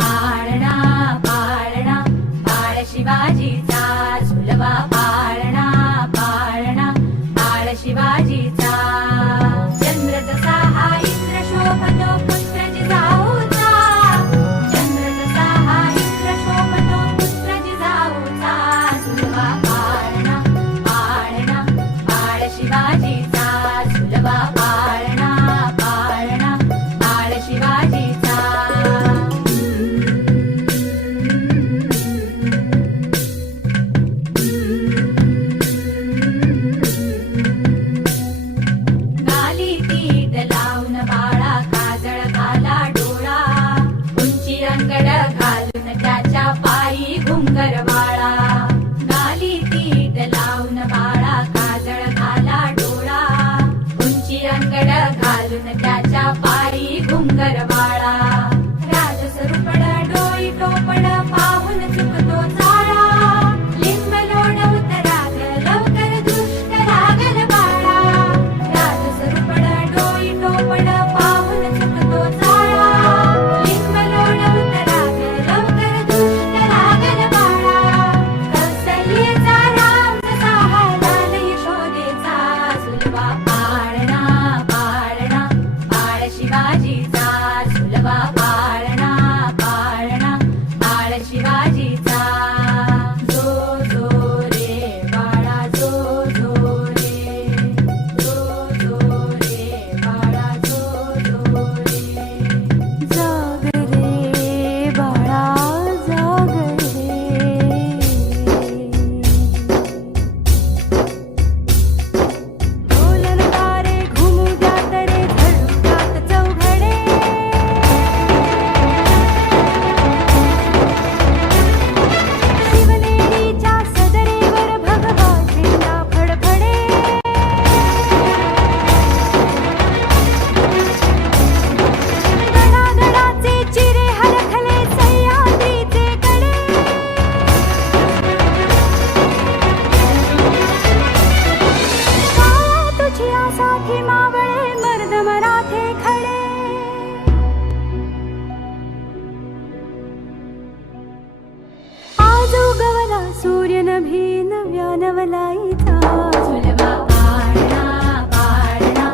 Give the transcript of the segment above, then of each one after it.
पाळणा पाळणा बाळ शिवाजीचा झुलवा पाळणा पाळणा बाळ शिवाजीचा चंद्र जसा हा इंद्र शोभतो पुत्र जिजाऊचा चंद्र जसा हा इंद्र शोभतो पुत्र जिजाऊचा झुलवा पाळणा पाळणा बाळ शिवाजीचा झुलवा पाळणा पाळणा बाळ शिवाजीचा गाली तीट लावून बाळा काजळ घाला डोळा उंची अंगड घालून त्याच्या पायी घुंगर वाळा गाली तीट लावून बाळा काजळ घाला डोळा उंची अंगड घालून त्याच्या पायी घुंगर वाळा राजसरूपड डोई टोपड पाहून चुकतो चाळा लिंब लोण उतराग लवकर दुष्ट लागल बाळा राजसरूपड डोई टोपड पाहून चुकतो चाळा लिंब लोण उतराग लवकर दुष्ट लागल बाळा कौसल्येचा राम जसा हालाल यशोदेचा झुलवा पाळणा पाळणा बाळ शिवाजीचा झुलवा पाळणा पाळणा बाळ शिवाजीचा जो जो रे बाळा जो जो रे जो जो रे बाळा जो जो रे जाग रे बाळा जाग रे ढोलन तारे घुमू द्यात रे धडू द्यात चौघडे शिवनेरीच्या सदरेवर भगवा झेंडा फडफडे गडागडाचे चिरे हरखले सह्याद्रीचे कडे काया तुझी आसाठी मावळे मर्द मराठे खडे आज उगवला सूर्य नभी नव्या नवलाईचा झुलवा पाळणा पाळणा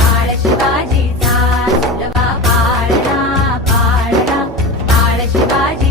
बाळ शिवाजीचा झुलवा पाळणा पाळणा बाळ शिवाजी